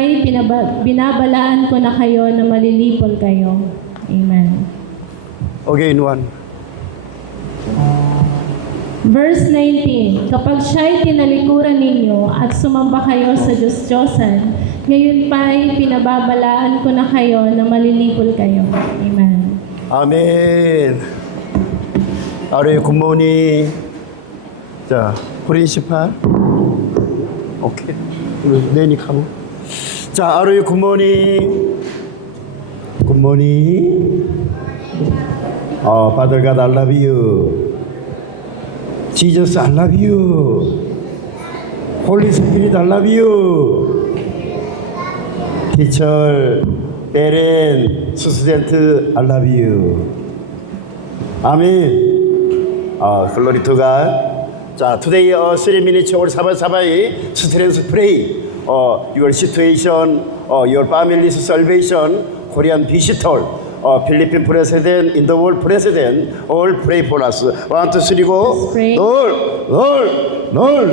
pa'y binabalaan ko na kayo na malilipol kayo. Amen. Again, one. Verse 19, kapag siya'y tinalikuran ninyo at sumamba kayo sa Diyos-Diyosan, ngayon pa'y pinababalaan ko na kayo na malilipol kayo. Amen. 아멘. 아래 굿모닝. 자, 프린시팔. 오케이. 내니 가고. 자, 아래 굿모닝. 굿모닝. Father God, I love you. Jesus, I love you. Holy Spirit, I love you. Teacher, parent, student, I love you. Amen. Glory to God. 자, today 3 minutes or 사바이 strength pray. Your situation, your family's salvation, Korean visitor. Philippine president, in the world president, all pray for us. 1, 2, 3, go. Lord.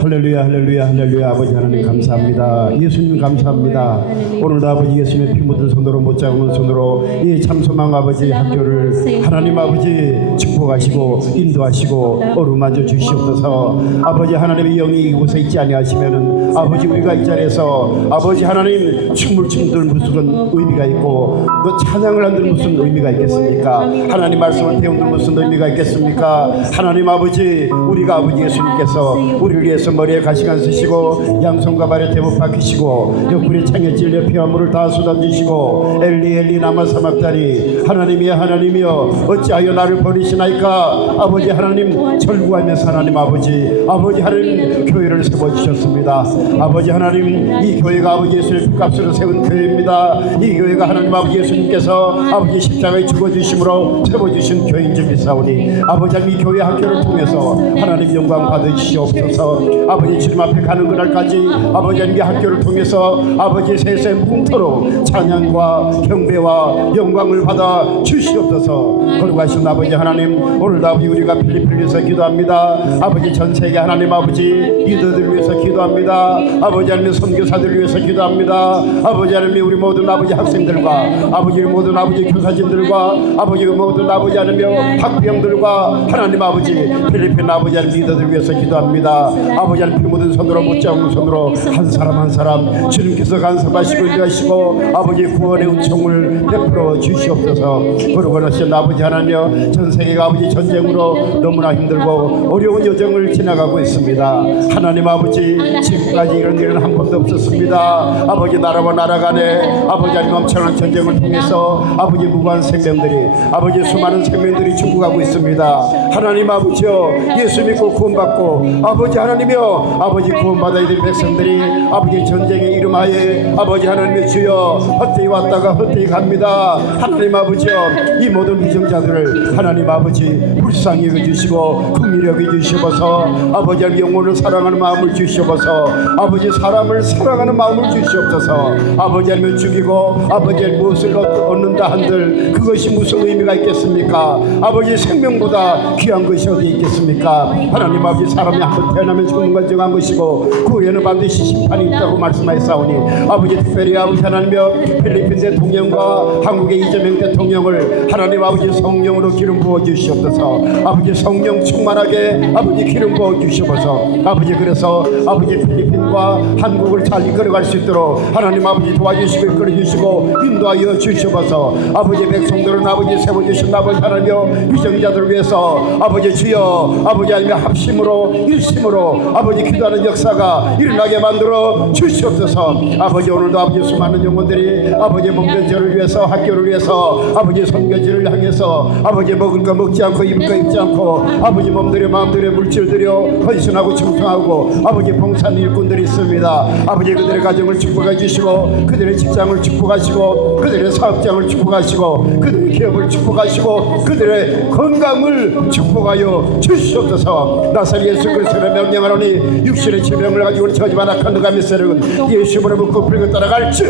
할렐루야, 할렐루야, 할렐루야. 아버지 하나님 감사합니다. 예수님 감사합니다. 오늘도 아버지 예수님의 피 묻은 손으로 못 잡은 손으로 이 참소망 아버지 학교를 하나님 아버지 축복하시고 인도하시고 어루만져 주시옵소서. 아버지 하나님의 영이 이곳에 있지 아니하시면은 아버지 우리가 이 자리에서 아버지 하나님 춤을 춘들 무슨 의미가 있고 또 찬양을 한들 무슨 의미가 있겠습니까? 하나님 말씀을 배운들 무슨 의미가 있겠습니까? 하나님 아버지 우리가 아버지 예수님께서 우리를 위해서 머리에 가시관 쓰시고 양손과 발에 대못 박히시고 옆구리에 창에 찔려 피와 물을 다 쏟아주시고 엘리 나마 사막다리 하나님이여 어찌하여 나를 버리시나이까? 아버지 하나님 절구하면서 하나님 아버지 하나님 교회를 세워주셨습니다. 아버지 하나님 이 교회가 아버지 예수의 핏값으로 세운 교회입니다. 이 교회가 하나님 아버지 예수님께서 아버지 십자가에 죽어주심으로 세워주신 교회인 줄 믿사오니 아버지 하나님 이 교회 학교를 통해서 하나님 영광 받으시옵소서. 아버지 주님 앞에 가는 그날까지 아버지 하나님 이 학교를 통해서 아버지 세세 뭉토록 찬양과 경배와 영광을 받아 주시옵소서. 거룩하신 아버지 하나님 오늘도 아버지 우리가 필리핀을 위해서 기도합니다. 아버지 전 세계 하나님 아버지 리더들을 위해서 기도합니다. 아버지 하나님 선교사들을 위해서 기도합니다. 아버지 하나님 우리 모든 아버지 학생들과 아버지 모든 아버지 교사진들과 아버지 모든 아버지 하나님 학부형들과 하나님 아버지 필리핀 아버지 하나님 리더들을 위해서 기도합니다. 아버지 하나님 피 묻은 손으로 못 잡은 손으로 한 사람 한 사람 주님께서 간섭하시고 인도하시고 아버지 구원의 은총을 베풀어 주시옵소서. 거룩하신 아버지 하나님 전 세계가 아버지 전쟁으로 너무나 힘들고 어려운 여정을 지나가고 있습니다. 하나님 아버지 지금까지 이런 일은 한 번도 없었습니다. 아버지 나라와 나라 간에 아버지 하나님 엄청난 전쟁을 통해서 아버지 무고한 생명들이 아버지 수많은 생명들이 죽어가고 있습니다. 하나님 아버지여 예수 믿고 구원받고 아버지 하나님이여 아버지 구원받아야 될 백성들이 아버지 전쟁의 이름하에 아버지 하나님의 주여 헛되이 왔다가 헛되이 갑니다. 하나님 아버지여 이 모든 위정자들을 하나님 아버지 불쌍히 여겨주시고 긍휼히 여겨주시옵소서. 아버지 하나님 영혼을 사랑하는 마음을 주시옵소서. 아버지 사람을 사랑하는 마음을 주시옵소서. 아버지 하나님 죽이고 아버지 하나님 무엇을 얻는다 한들 그것이 무슨 의미가 있겠습니까? 아버지 생명보다 귀한 것이 어디 있겠습니까? 하나님 아버지 사람이 한번 태어나면 죽는 건 정한 것이고 그 후에는 반드시 심판이 있다고 말씀하셨사오니 아버지 특별히 아버지 하나님여 필리핀 대통령과 한국의 이재명 대통령을 하나님 아버지 성령으로 기름 부어 주시옵소서. 아버지 성령 충만하게 아버지 기름 부어 주시옵소서. 아버지 그래서 아버지 필리핀과 한국을 잘 이끌어갈 수 있도록 하나님 아버지 도와주시고 이끌어주시고 인도하여 주시옵소서. 아버지 백성들은 아버지 세워주신 아버지 하나님여 위정자들을 위해서 아버지 주여 아버지 하나님의 합심으로 일심으로 아버지 기도하는 역사가 일어나게 만들어 주시옵소서. 아버지 오늘도 아버지 수많은 영혼들이 아버지 목련절을 위해서 학교를 위해서 아버지 선교지를 향해서 아버지 먹을 거 먹지 않고 입을 거 입지 않고 아버지 몸들여 마음들여 물질들여 헌신하고 충성하고 아버지 봉사하는 일꾼들이 있습니다. 아버지 그들의 가정을 축복해 주시고 그들의 직장을 축복하시고 그들의 사업장을 축복하시고 그들의 기업을 축복하시고 그들의 건강을 축복하여 주시옵소서. 나사렛 예수 그리스도를 명령하노니 육신의 질병을 가지고 저지만 악한 누가 미세력은 예수님으로 묻고 풀고 따라갈지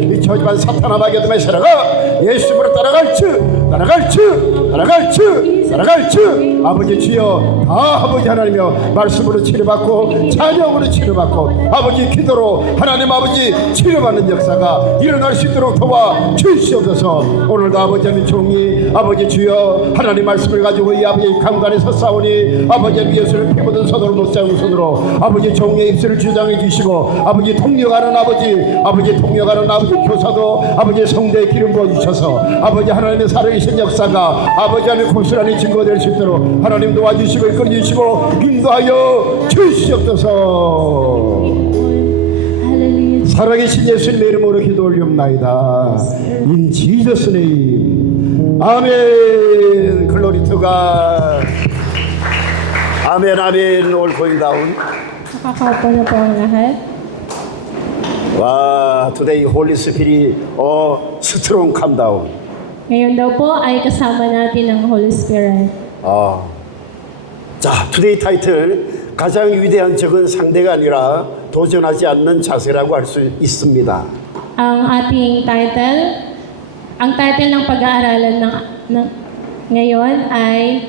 이 저지만 사탄아 마귀도 메시라가 예수님으로 따라갈지 살아갈 주 아버지 주여 다 아버지 하나님이여 말씀으로 치료받고 찬양으로 치료받고 아버지 기도로 하나님 아버지 치료받는 역사가 일어날 수 있도록 도와 주시옵소서. 오늘도 아버지 하나님 종이 아버지 주여 하나님 말씀을 가지고 이 아버지 강단에서 싸우니 아버지 예수를 피 묻은 손으로 못잡은 손으로 아버지 종의 입술을 주장해 주시고 아버지 통역하는 아버지 통역하는 아버지 교사도 아버지 성대에 기름 부어 주셔서 아버지 하나님의 살아계신 역사가 아버지 하나님 고스란히 증거될 수 있도록 하나님 도와주시고 이끌어 주시고 인도하여 주시옵소서. Hallelujah. 살아계신 예수님의 이름으로 기도 올리옵나이다. In Jesus name. 아멘. 글로리 투 갓. 아멘 아멘. 올 going down. Nakakaupo na po ang lahat. 와, today Holy Spirit strong calm down. Ngayon daw po ay kasama natin ang Holy Spirit. 자, today 타이틀 가장 위대한 적은 상대가 아니라 도전하지 않는 자세라고 할 수 있습니다. Ang ating title, ang title ng pag-aaralan ng ngayon ay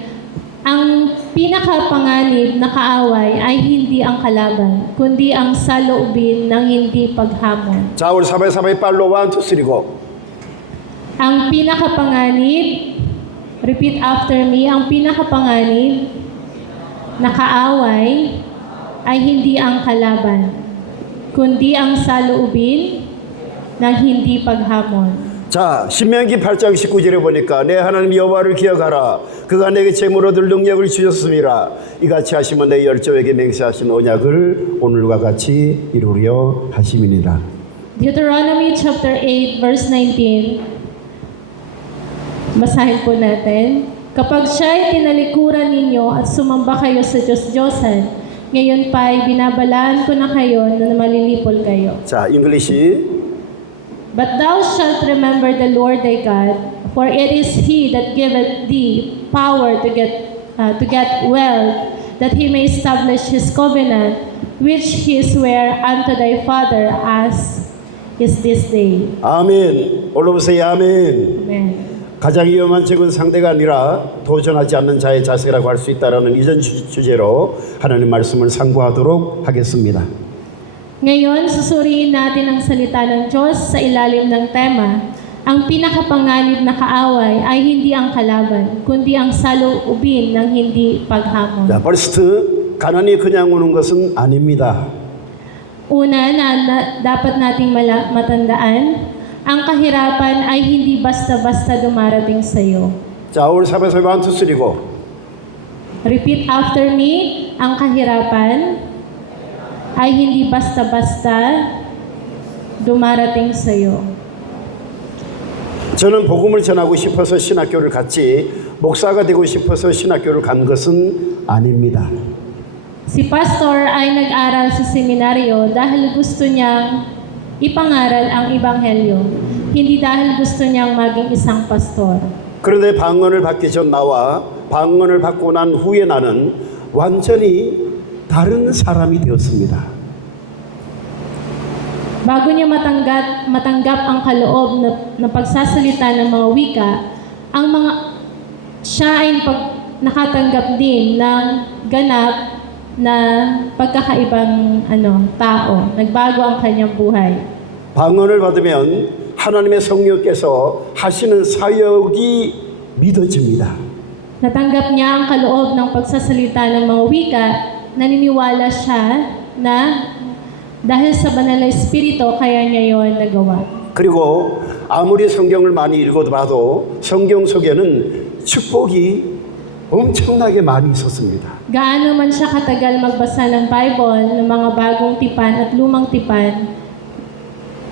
ang pinakapanganib na kaaway ay hindi ang kalaban, kundi ang saloobin ng hindi paghamon. 자, 우리 sabay-sabay 팔로 1, 2, 3, go. Ang pinakapanganib, repeat after me, ang pinakapanganib na kaaway ay hindi ang kalaban, kundi ang saloobin ng hindi paghamon. 자, 신명기 8장 19절에 보니까 내 하나님 여호와를 기억하라. 그가 내게 재물 얻을 능력을 주셨음이라. 이같이 하시면 내 열조에게 맹세하신 언약을 오늘과 같이 이루려 하심이니라. Deuteronomy chapter 8 verse 19. Basahin po natin. Kapag siya'y tinalikuran ninyo at sumamba kayo sa Diyos-Diyosan, ngayon pa'y binabalaan ko na kayo na malilipol kayo. 자, 잉글리시. But thou shalt remember the Lord thy God, for it is He that giveth thee power to get wealth, that He may establish His covenant, which He sware unto thy father, as is this day. 아멘. 올라보세요. 아멘. Amen. 가장 위험한 적은 상대가 아니라 도전하지 않는 자의 자세라고 할 수 있다라는 이전 주제로 하나님 말씀을 상고하도록 하겠습니다. Ngayon, susuriin natin ang salita ng Diyos sa ilalim ng tema. Ang pinakapanganib na kaaway ay hindi ang kalaban, kundi ang saloobin ng hindi paghamon. 자, first, 가난이 그냥 오는 것은 아닙니다. Una na dapat nating matandaan, ang kahirapan ay hindi basta-basta dumarating sa iyo. 자, 오늘 사배사배 1, 2, 3, go. Repeat after me, ang kahirapan ay hindi basta-basta dumarating sa iyo. 저는 복음을 전하고 싶어서 신학교를 갔지 목사가 되고 싶어서 신학교를 간 것은 아닙니다. Si Pastor ay nag-aral sa seminaryo dahil gusto niyang ipangaral ang Ebanghelyo, hindi dahil gusto niyang maging isang pastor. 그런데 방언을 받기 전 나와 방언을 받고 난 후에 나는 완전히 다른 사람이 되었습니다. Bago niya matanggap ang kaloob na pagsasalita ng mga wika, siya ay nakatanggap din ng ganap na pagkakaibang tao. Nagbago ang kanyang buhay. 방언을 받으면 하나님의 성령께서 하시는 사역이 믿어집니다. Natanggap niya ang kaloob ng pagsasalita ng mga wika, naniniwala siya na dahil sa banal na espiritu kaya niya yon nagawa. 그리고 아무리 성경을 많이 읽어봐도 성경 속에는 축복이 엄청나게 많이 있었습니다. Gaano man siya katagal magbasa ng Bible, ng mga bagong tipan at lumang tipan,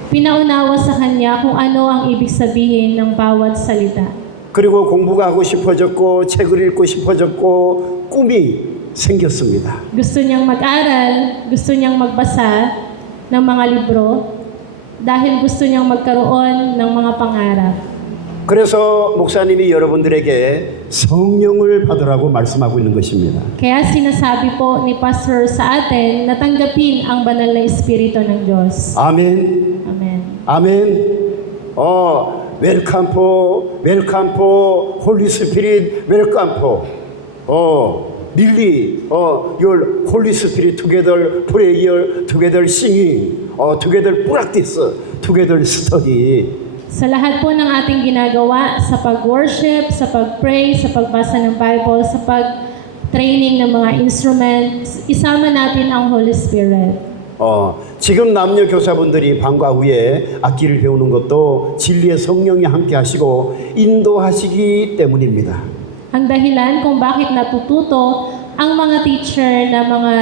pinaunawa sa kanya kung ano ang ibig sabihin ng bawat salita. 그리고 공부가 하고 싶어졌고 책을 읽고 싶어졌고 꿈이 생겼습니다. Gusto niyang mag-aral, gusto niyang magbasa ng mga libro dahil gusto niyang magkaroon ng mga pangarap. 그래서 목사님이 여러분들에게 성령을 받으라고 말씀하고 있는 것입니다. Kaya sinasabi po ni Pastor sa atin na tanggapin ang banal na espiritu ng Diyos. 아멘. Amen. 아멘. 웰컴포, 웰컴포, 홀리 스피릿, 웰컴포. 릴리, your Holy Spirit together, prayer, together singing, together practice, together study. Sa lahat po ng ating ginagawa, sa pag-worship, sa pag-pray, sa pagbasa ng Bible, sa pag-training ng mga instruments, isama natin ang Holy Spirit. 지금 남녀 교사분들이 방과 후에 악기를 배우는 것도 진리의 성령이 함께 하시고 인도하시기 때문입니다. Ang dahilan kung bakit natututo ang mga teacher na mga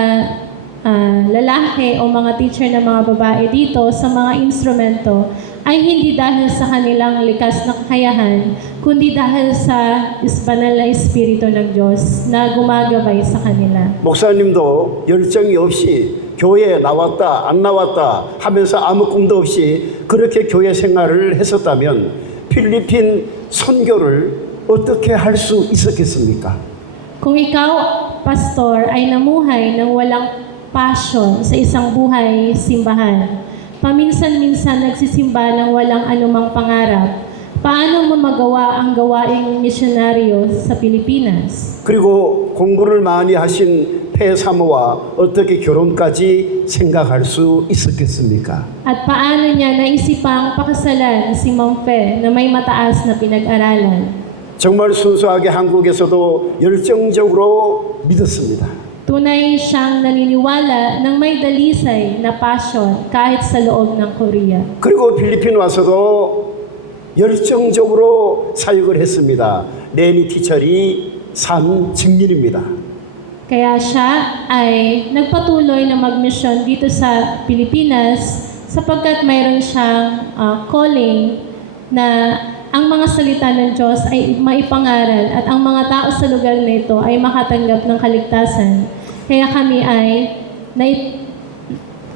lalaki o mga teacher na mga babae dito sa mga instrumento ay hindi dahil sa kanilang likas na kakayahan, kundi dahil sa banal na Espiritu ng Diyos na gumagabay sa kanila. 목사님도 열정이 없이 교회에 나왔다 안 나왔다 하면서 아무 꿈도 없이 그렇게 교회 생활을 했었다면 필리핀 선교를 어떻게 할 수 있었겠습니까? Kung ikaw, pastor, ay namuhay ng walang passion sa isang buhay simbahan, paminsan-minsan nagsisimba ng walang anumang pangarap, paano mo magawa ang gawaing misyonaryo sa Pilipinas? 그리고 공부를 많이 하신 폐사모와 어떻게 결혼까지 생각할 수 있었겠습니까? At paano niya naisipang pakasalan si Ma'am Fe na may mataas na pinag-aralan? 정말 순수하게 한국에서도 열정적으로 믿었습니다. Tunay siyang naniniwala ng may dalisay na passion kahit sa loob ng Korea. 그리고 필리핀 와서도 열정적으로 사역을 했습니다. 레니 티처리 산 증인입니다. Kaya siya ay nagpatuloy na magmisyon dito sa Pilipinas sapagkat mayroon siyang calling na ang mga salita ng Diyos ay maipangaral at ang mga tao sa lugar na ito ay makatanggap ng kaligtasan. Kaya kami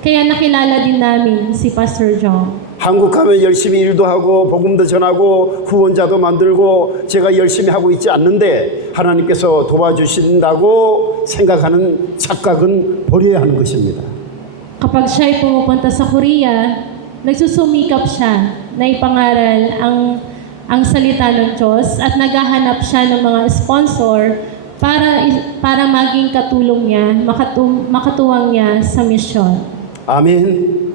kaya nakilala din namin si Pastor John. 한국 가면 열심히 일도 하고 복음도 전하고 후원자도 만들고 제가 열심히 하고 있지 않는데 하나님께서 도와주신다고 생각하는 착각은 버려야 하는 것입니다. Kapag siya'y pumupunta sa Korea, nagsusumikap siya na ipangaral ang salita ng Diyos at naghahanap siya ng mga sponsor para maging katulong niya, makatuwang niya sa misyon. 아멘.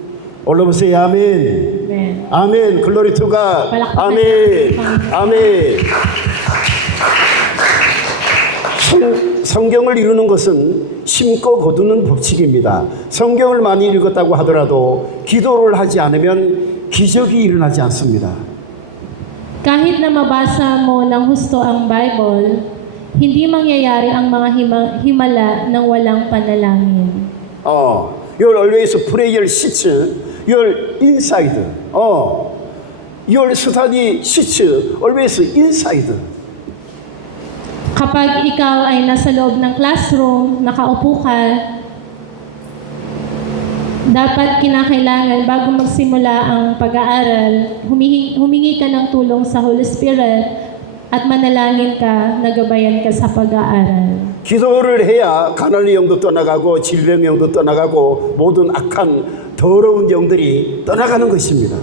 올라보세요. 아멘. Amen. 아멘. 글로리 투 갓. Palakpakan 아멘. natin. 아멘. 성경을 이루는 것은 심고 거두는 법칙입니다. 성경을 많이 읽었다고 하더라도 기도를 하지 않으면 기적이 일어나지 않습니다. Kahit na mabasa mo ng husto ang Bible, hindi mangyayari ang mga himala ng walang panalangin. Your always prayer sits your inside. Your study sits always inside. Kapag ikaw ay nasa loob ng classroom, nakaupo ka, dapat kinakailangan bago magsimula ang pag-aaral, humingi ka ng tulong sa Holy Spirit at manalangin ka, nagabayan ka sa pag-aaral. 기도를 해야 가난의 영도 떠나가고 질병의 영도 떠나가고 모든 악한 더러운 영들이 떠나가는 것입니다.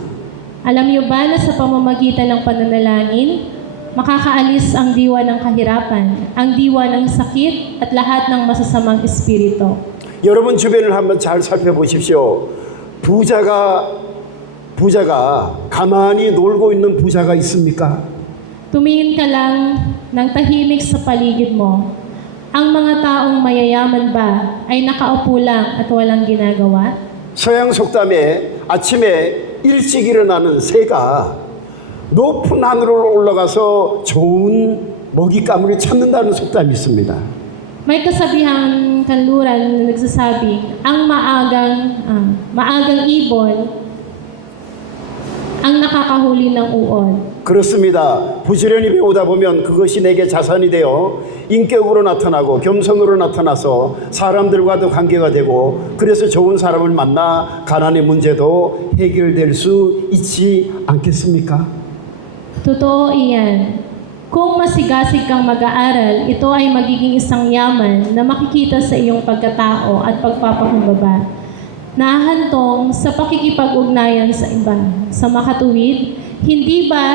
Alam niyo ba na sa pamamagitan ng pananalangin, makakaalis ang diwa ng kahirapan, ang diwa ng sakit at lahat ng masasamang espiritu. 여러분 주변을 한번 잘 살펴보십시오. 부자가 가만히 놀고 있는 부자가 있습니까? Tumingin ka lang ng tahimik sa paligid mo. Ang mga taong mayayaman ba ay nakaupo lang at walang ginagawa? 서양 속담에 아침에 일찍 일어나는 새가 높은 하늘로 올라가서 좋은 먹잇감을 찾는다는 속담이 있습니다. May kasabihang kanluran na nagsasabing ang maagang ibon ang nakakahuli ng uod. 그렇습니다. 부지런히 배우다 보면 그것이 내게 자산이 되어 인격으로 나타나고 겸손으로 나타나서 사람들과도 관계가 되고 그래서 좋은 사람을 만나 가난의 문제도 해결될 수 있지 않겠습니까? Totoo iyan. Kung masigasig kang mag-aaral, ito ay magiging isang yaman na makikita sa iyong pagkatao at pagpapakumbaba. Nahahantong sa pakikipag-ugnayan sa iba, sa makatuwid, Hindi ba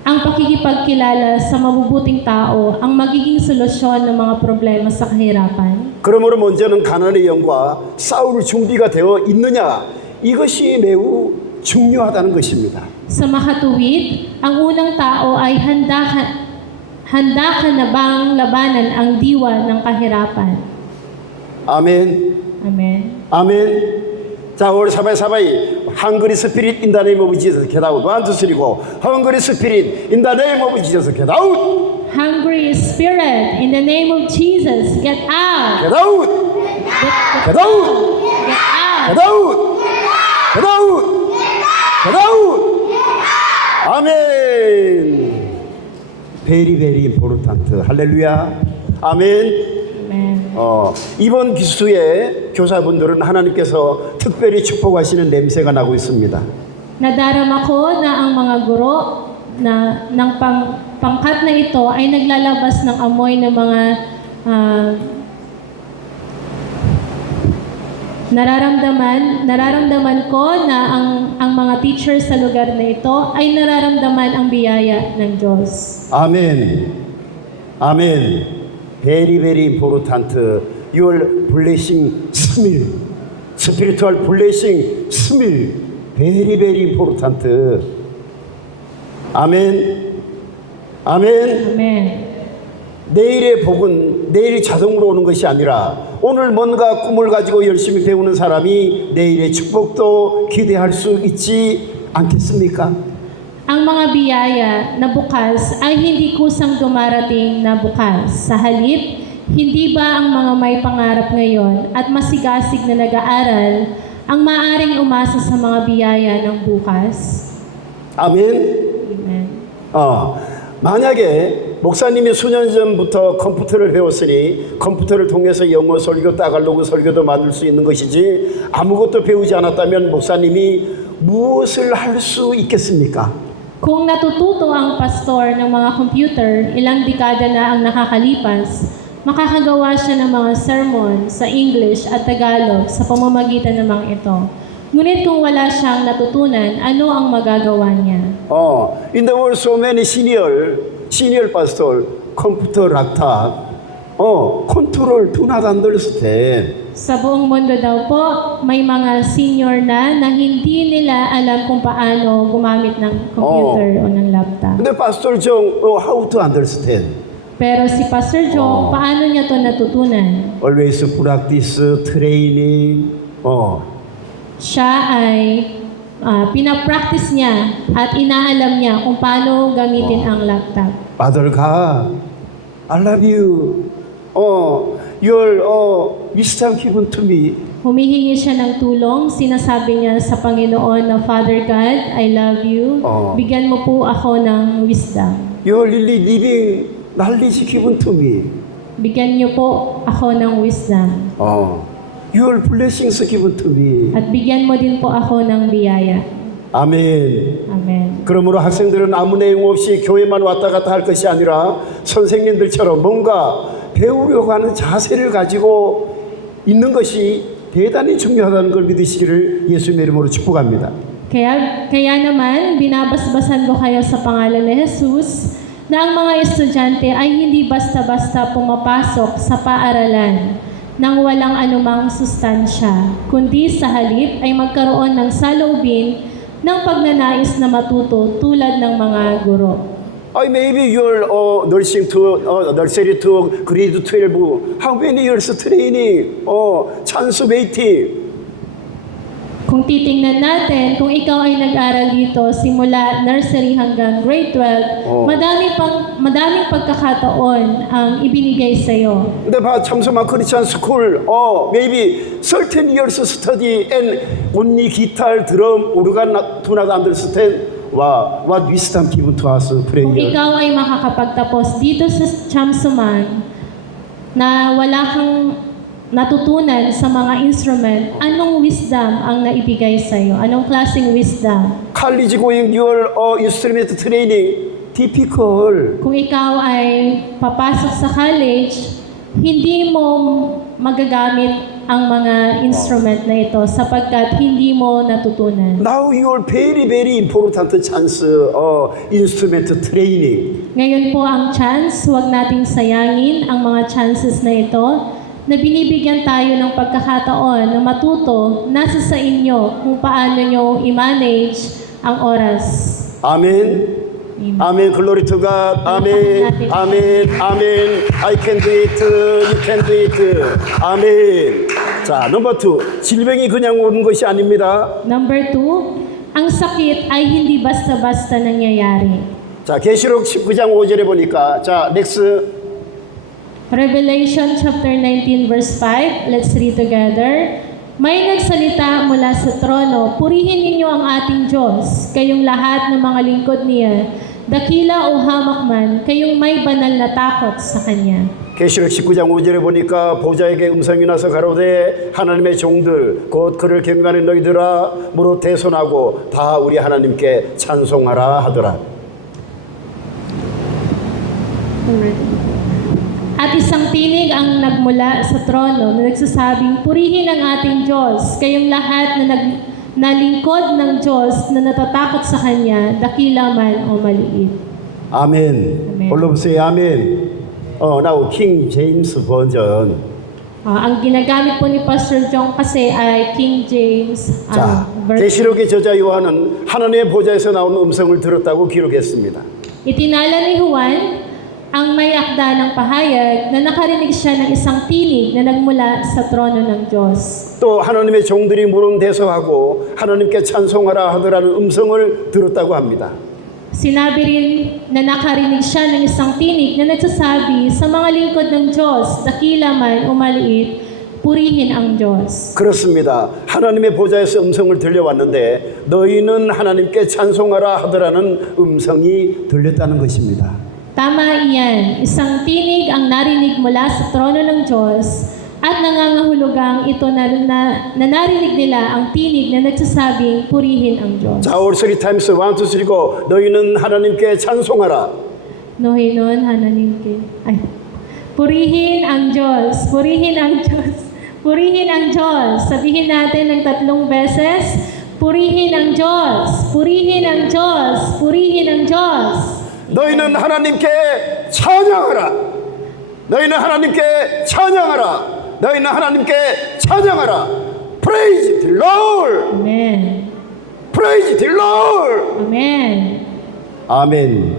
ang pakikipagkilala sa mabubuting tao ang magiging solusyon ng mga problema sa kahirapan? 그러므로 먼저는 가난의 영과 싸울 준비가 되어 있느냐, 이것이 매우 중요하다는 것입니다. Sa makatuwid, ang unang tao ay handa ka na bang labanan ang diwa ng kahirapan? 아멘. Amen. 아멘. 자, 우리 사바이 Hungry spirit in the name of Jesus, get out. 1, 2, 3, go. Hungry spirit in the name of Jesus, get out. Hungry spirit, in the name of Jesus, get out. Get out. Get out. Get out. Get out. Get out. Get out. 아멘. Very, very important. 할렐루야. 아멘. Amen. 이번 기수의 교사분들은 하나님께서 특별히 축복하시는 냄새가 나고 있습니다. Nadarama ko na ang mga guro ng pangkat na ito ay naglalabas ng amoy ng mga nararamdaman ko na ang mga teachers sa lugar na ito ay nararamdaman ang biyaya ng Diyos. 아멘. 아멘. Very, very important. Your blessing smell. Spiritual blessing smell. Very, very important. 아멘. 아멘. Amen. 내일의 복은 내일이 자동으로 오는 것이 아니라 오늘 뭔가 꿈을 가지고 열심히 배우는 사람이 내일의 축복도 기대할 수 있지 않겠습니까? Ang mga biyaya na bukas ay hindi kusang dumarating na bukas. Sa halip, hindi ba ang mga may pangarap ngayon at masigasig na nag-aaral ang maaring umasa sa mga biyaya ng bukas? 아멘. Amen. 만약에 목사님이 수년 전부터 컴퓨터를 배웠으니 컴퓨터를 통해서 영어 설교, 따갈로그 설교도 만들 수 있는 것이지 아무것도 배우지 않았다면 목사님이 무엇을 할 수 있겠습니까? Kung natututo ang pastor ng mga computer, ilang dekada na ang nakakalipas, makakagawa siya ng mga sermon sa English at Tagalog sa pamamagitan ng mga ito. Ngunit kung wala siyang natutunan, ano ang magagawa niya? In the world so many senior pastor, computer laptop, control do not understand. Sa buong mundo daw po, may mga senior na hindi nila alam kung paano gumamit ng computer o ng laptop. 근데 Pastor Jong, how to understand? Pero si Pastor Joe, paano niya to natutunan? Always practice, training. Siya ay pinapractice niya at inaalam niya kung paano gamitin ang laptop. Father God, I love you. Your wisdom given to me. Humihingi siya ng tulong, sinasabi niya sa Panginoon na, Father God, I love you. Bigyan mo po ako ng wisdom. Your really living knowledge given to me. Bigyan niyo po ako ng wisdom. Your blessings given to me. At bigyan mo din po ako ng biyaya. 아멘. Amen. 그러므로 학생들은 아무 내용 없이 교회만 왔다 갔다 할 것이 아니라 선생님들처럼 뭔가 배우려고 하는 자세를 가지고 있는 것이 대단히 중요하다는 걸 믿으시기를 예수님의 이름으로 축복합니다. Kaya naman, binabasbasan ko kayo sa pangalan ni Jesus na ang mga estudyante ay hindi basta-basta pumapasok sa paaralan nang walang anumang sustansya, kundi sa halip ay magkaroon ng saloobin ng pagnanais na matuto tulad ng mga guro. Maybe you're nursery to grade 12. How many years training? 찬스 waiting. Kung titingnan natin, kung ikaw ay nag-aral dito simula nursery hanggang grade 12, madaming pagkakataon ang ibinigay sa iyo. 근데 봐, 참소만 크리스찬 스쿨, maybe 13 years study and only guitar, drum, organ do not understand. What wisdom given to us, prayer. Kung ikaw ay makakapagtapos dito sa Chamsuman na wala kang natutunan sa mga instrument, anong wisdom ang naibigay sa iyo? Anong klaseng wisdom? College going your instrument training difficult. Kung ikaw ay papasok sa college, hindi mo magagamit ang mga instrument na ito sapagkat hindi mo natutunan. Now your very very important chance instrument training. Ngayon po ang chance, huwag nating sayangin ang mga chances na ito na binibigyan tayo ng pagkakataon na matuto nasa sa inyo kung paano nyo i-manage ang oras. Amen. 아멘. Glory to God. 아멘. 아멘. 아멘. I can do it. You can do it. 아멘. 자, 넘버 2. 질병이 그냥 오는 것이 아닙니다. Number 2, ang sakit ay hindi basta-basta nangyayari. 자, 계시록 19장 5절에 보니까 자, 넥스 Revelation chapter 19 verse 5, let's read together. May nagsalita mula sa trono, purihin ninyo ang ating Diyos, kayong lahat ng mga lingkod niya, dakila o hamak man, kayong may banal na takot sa Kanya. 계시록 19장 5절에 보니까 보좌에게 음성이 나서 가로되 하나님의 종들 곧 그를 경배하는 너희들아 무릇 대손하고 다 우리 하나님께 찬송하라 하더라. At isang tinig ang nagmula sa trono na nagsasabing, purihin ang ating Diyos, kayong lahat na nalingkod ng Diyos na natatakot sa Kanya, dakila man o maliit. 아멘. 아멘. 올라보세요. 아멘. Now King James 버전. Ang ginagamit po ni Pastor Jong kasi ay King James 자, version. 계시록의 저자 요한은 하나님의 보좌에서 나오는 음성을 들었다고 기록했습니다. Itinala ni Juan ang may akda ng pahayag na nakarinig siya ng isang tinig na nagmula sa trono ng Diyos. 또 하나님의 종들이 무릉대서하고 하나님께 찬송하라 하더라는 음성을 들었다고 합니다. Sinabi rin na nakarinig siya ng isang tinig na nagsasabi sa mga lingkod ng Diyos, dakila man o maliit, purihin ang Diyos. 그렇습니다. 하나님의 보좌에서 음성을 들려왔는데 너희는 하나님께 찬송하라 하더라는 음성이 들렸다는 것입니다. Tama iyan, isang tinig ang narinig mula sa trono ng Diyos at nangangahulugang ito na narinig nila ang tinig na nagsasabing purihin ang Diyos. 자, all three times 1, 2, 3 go. 너희는 하나님께 찬송하라. Nohinon, hananinke. Ay. Purihin ang Diyos, purihin ang Diyos, purihin ang Diyos. Sabihin natin ng 3 beses, purihin ang Diyos, purihin ang Diyos, purihin ang Diyos. 너희는 하나님께 찬양하라. 너희는 하나님께 찬양하라. 너희는 하나님께 찬양하라. Praise the Lord. Amen. Praise the Lord. Amen. 아멘.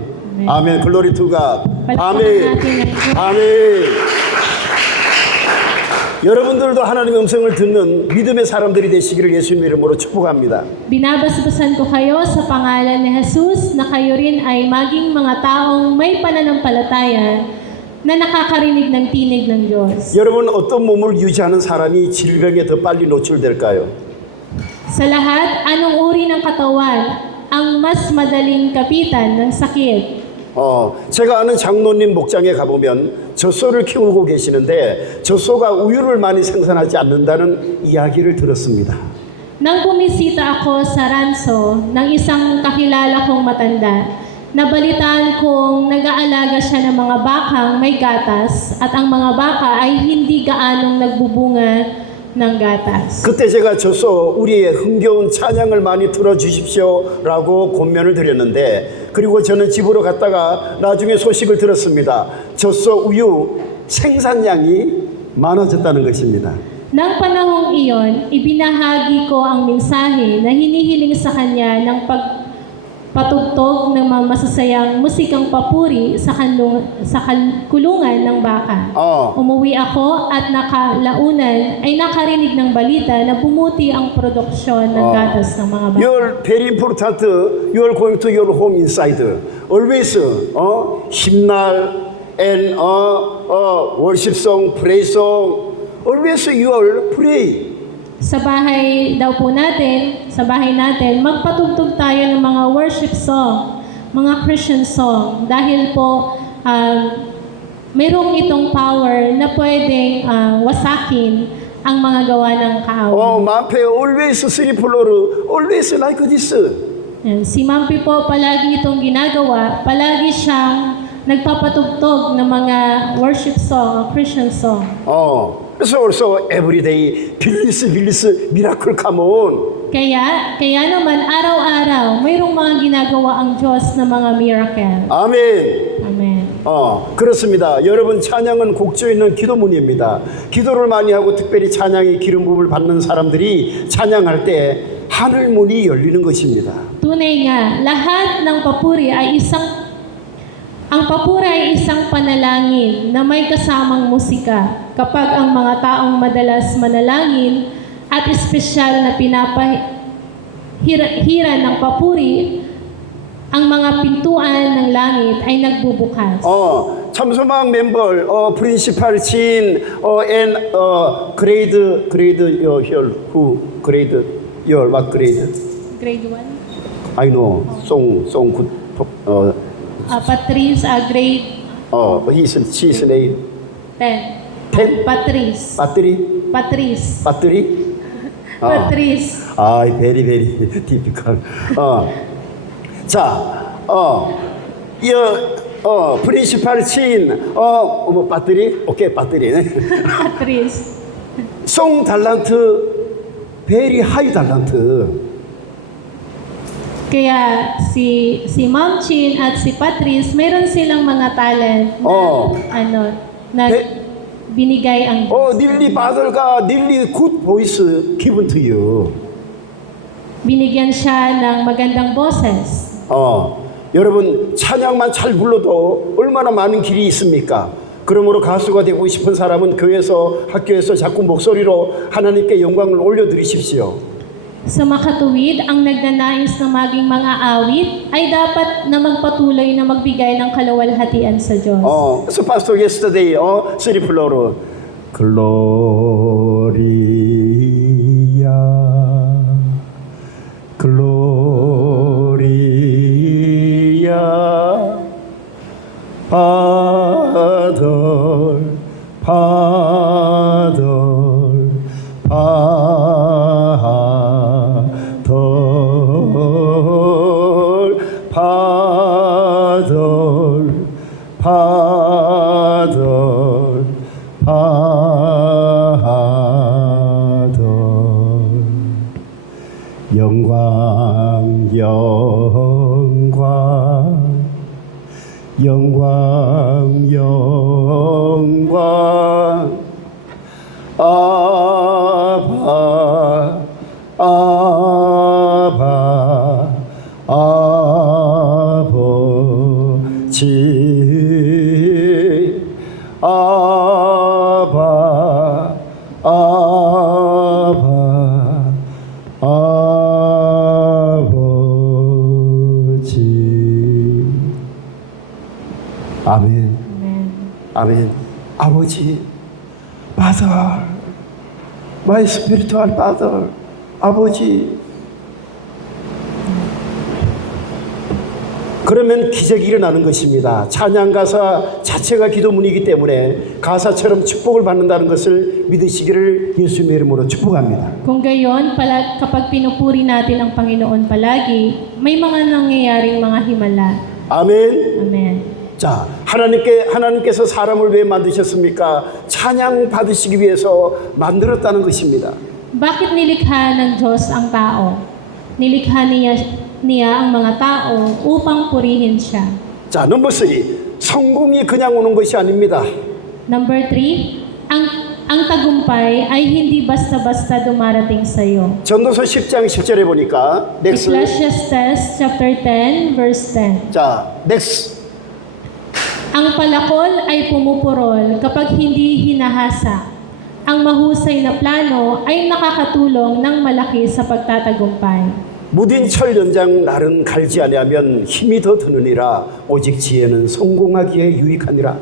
아멘. Glory to God. Palakpakan 아멘. natin ang Diyos. 아멘. 여러분들도 하나님의 음성을 듣는 믿음의 사람들이 되시기를 예수님 이름으로 축복합니다. Binabasbasan ko kayo sa pangalan ni Jesus na kayo rin ay maging mga taong may pananampalataya na nakakarinig ng tinig ng Diyos. 여러분 어떤 몸을 유지하는 사람이 질병에 더 빨리 노출될까요? Sa lahat, anong uri ng katawan ang mas madaling kapitan ng sakit? 제가 아는 장로님 목장에 가보면 젖소를 키우고 계시는데 젖소가 우유를 많이 생산하지 않는다는 이야기를 들었습니다. Nang bumisita ako sa ranso ng isang kakilala kong matanda, nabalitaan kong nag-aalaga siya ng mga bakang may gatas at ang mga baka ay hindi gaanong nagbubunga ng gatas. 그때 제가 젖소 우리의 흥겨운 찬양을 많이 틀어주십시오라고 권면을 드렸는데 그리고 저는 집으로 갔다가 나중에 소식을 들었습니다. 젖소 우유 생산량이 많아졌다는 것입니다. Nang panahong iyon, ibinahagi ko ang mensahe na hinihiling sa kanya ng pagpatugtog ng mga masasayang musikang papuri sa kulungan ng baka. Umuwi ako at nakalaunan ay nakarinig ng balita na bumuti ang produksyon ng gatas ng mga baka. You're very important. You're going to your home inside. Always hymnal and worship song, praise song. Always you are pray. Sa bahay daw po natin, sa bahay natin, magpatugtog tayo ng mga worship song, mga Christian song. Dahil po, mayroong itong power na pwedeng wasakin ang mga gawa ng kaawan. Mampe always sleep Lord, always like this. Yan. Si Mampi po palagi itong ginagawa, palagi siyang nagpapatugtog ng mga worship song, Christian song. 그래서 also every day 빌리스 miracle come on. Kaya naman araw-araw mayroong mga ginagawa ang Diyos na mga miracle. 아멘. Amen. 그렇습니다. 여러분 찬양은 곡조 있는 기도문입니다. 기도를 많이 하고 특별히 찬양의 기름 부음을 받는 사람들이 찬양할 때 하늘 문이 열리는 것입니다. Tunay nga, lahat ng papuri ay ang papuri ay isang panalangin na may kasamang musika. Kapag ang mga taong madalas manalangin at espesyal na pinapahira ng papuri, ang mga pintuan ng langit ay nagbubukas. 참소망 멤버 프린시팔 친 and grade here who grade your what grade Grade 1? I know song good Patrice, grade she's name 10. 10 Patrice. Patrice Patrice. very difficult. 자, 프린시팔 친, 배터리, 오케이, 배터리네. Patrice. 송 달란트, very high 달란트. Kaya si Ma'am Chin at si Patrice, mayroon silang mga talent na binigay ang Diyos. 닐리 바들가, 닐리 good voice given to you. Binigyan siya ng magandang boses. 여러분 찬양만 잘 불러도 얼마나 많은 길이 있습니까? 그러므로 가수가 되고 싶은 사람은 교회에서 학교에서 자꾸 목소리로 하나님께 영광을 올려드리십시오. Sa makatuwid, ang nagnanais na maging mga awit ay dapat na magpatuloy na magbigay ng kalawalhatian sa Diyos. So Pastor yesterday, 쓰리 플로로 글로리아 영광 아멘. 아멘. 아버지, Father, my spiritual Father, 아버지. 그러면 기적이 일어나는 것입니다. 찬양 가사 자체가 기도문이기 때문에 가사처럼 축복을 받는다는 것을 믿으시기를 예수님의 이름으로 축복합니다. Kung gayon, kapag pinupuri natin ang Panginoon palagi, may mga nangyayaring mga himala. 아멘. Amen. 자, 하나님께서 사람을 왜 만드셨습니까? 찬양 받으시기 위해서 만들었다는 것입니다. Bakit nilikha ng Diyos ang tao? Nilikha niya ang mga tao upang purihin siya. 자, 넘버 3. 성공이 그냥 오는 것이 아닙니다. Number 3, ang tagumpay ay hindi basta-basta dumarating sa iyo. 전도서 10장 10절에 보니까 Ecclesiastes chapter 10 verse 10. 자, next. Ang palakol ay pumupurol kapag hindi hinahasa. Ang mahusay na plano ay nakakatulong ng malaki sa pagtatagumpay. 무딘 철 연장 날은 갈지 아니하면 힘이 더 드느니라 오직 지혜는 성공하기에 유익하니라.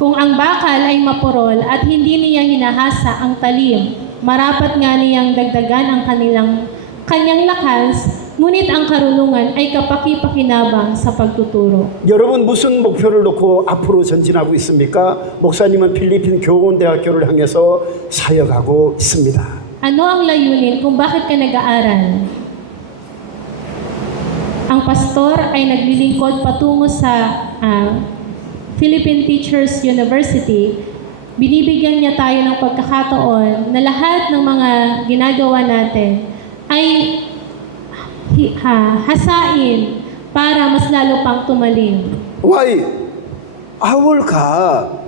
Kung ang bakal ay mapurol at hindi niya hinahasa ang talim, marapat nga niyang dagdagan ang kanyang lakas, ngunit ang karunungan ay kapaki-pakinabang sa pagtuturo. 여러분 무슨 목표를 놓고 앞으로 전진하고 있습니까? 목사님은 필리핀 교원대학교를 향해서 사역하고 있습니다. Ano ang layunin kung bakit ka nag-aaral? Ang pastor ay naglilingkod patungo sa Philippine Teachers University binibigyan niya tayo ng pagkakataon na lahat ng mga ginagawa natin ay hasain para mas lalo pang tumalim. Why? Our God,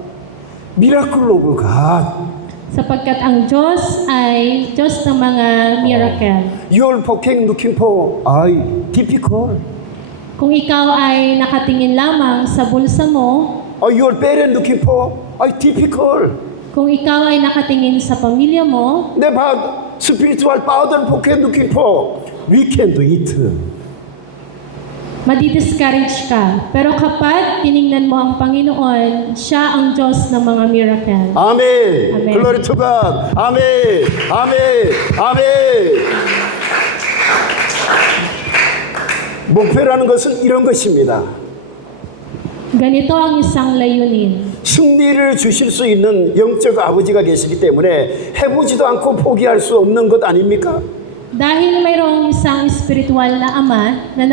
miracle of God. Sapagkat ang Diyos ay Diyos ng mga miracle. You're looking for, ay, difficult. Kung ikaw ay nakatingin lamang sa bulsa mo, Or your parent looking for, ay, difficult. kung ikaw ay nakatingin sa pamilya mo, 내 spiritual father looking for, we can do it. madidiscourage ka. Pero kapag tiningnan mo ang Panginoon, siya ang Diyos ng mga miracle. Amen. Amen. Glory to God. Amen. Amen. Amen. 목표라는 것은 이런 것입니다. Ganito ang isang layunin. 승리를 주실 수 있는 영적 아버지가 계시기 때문에 해보지도 않고 포기할 수 없는 것 아닙니까? Dahil mayroong isang espiritual na ama na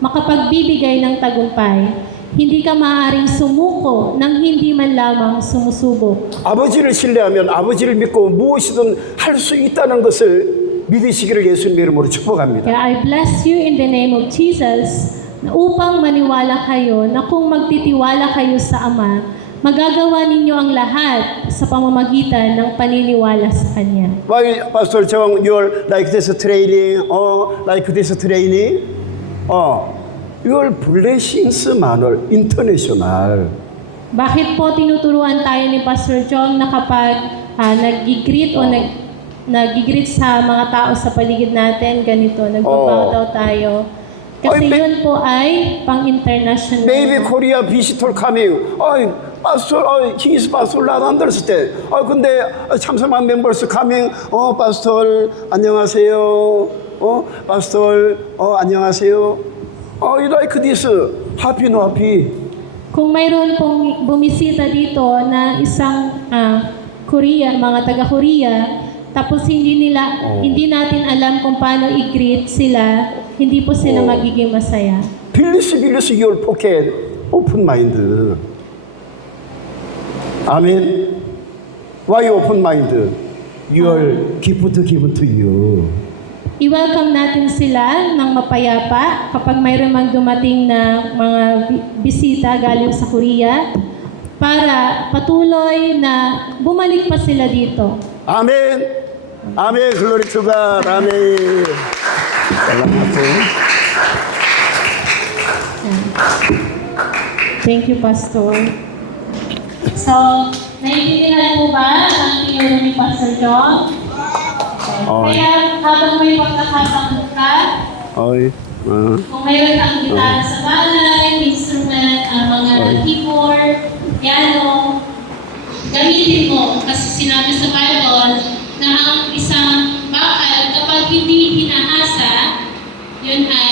makapagbibigay ng tagumpay, hindi ka maaaring sumuko nang hindi man lamang sumusubok. 아버지를 신뢰하면 아버지를 믿고 무엇이든 할 수 있다는 것을 믿으시기를 예수님 이름으로 축복합니다. Kaya I bless you in the name of Jesus na upang maniwala kayo na kung magtitiwala kayo sa Ama, magagawa ninyo ang lahat sa pamamagitan ng paniniwala sa Kanya. Why, Pastor Chong, you're like this training, like this training? Your blessings manual, international. Bakit po tinuturuan tayo ni Pastor Jong na kapag nag-greet o nag-greet sa mga tao sa paligid natin, ganito, nagbabow daw tayo. Kasi yun po ay pang-international. Maybe Korea visitor coming. Pastor, he is pastor, not understand. 근데 참석한 members coming. Pastor, 안녕하세요. Pastor, 안녕하세요. You like this? Happy, no happy? Kung mayroon pong bumisita dito na isang Korea, mga taga-Korea, tapos hindi natin alam kung paano i-greet sila, hindi po sila magiging masaya. Please, your pocket, open mind. Amen. Why open mind? Your gift given to you. I-welcome natin sila ng mapayapa kapag mayroon mang dumating na mga bisita galing sa Korea para patuloy na bumalik pa sila dito. Amen. Amen. Glory to God. Amen. Salamat po. Thank you, Pastor. So, naiintindihan mo ba ang tinuro ni Pastor John? Kaya habang may pagkakataon ka, kung mayroon kang gitara sa bahay, instrument, mga keyboard, piano, gamitin mo. Kasi sinabi sa Bible na ang isang bakal kapag hindi hinahasa, yun ay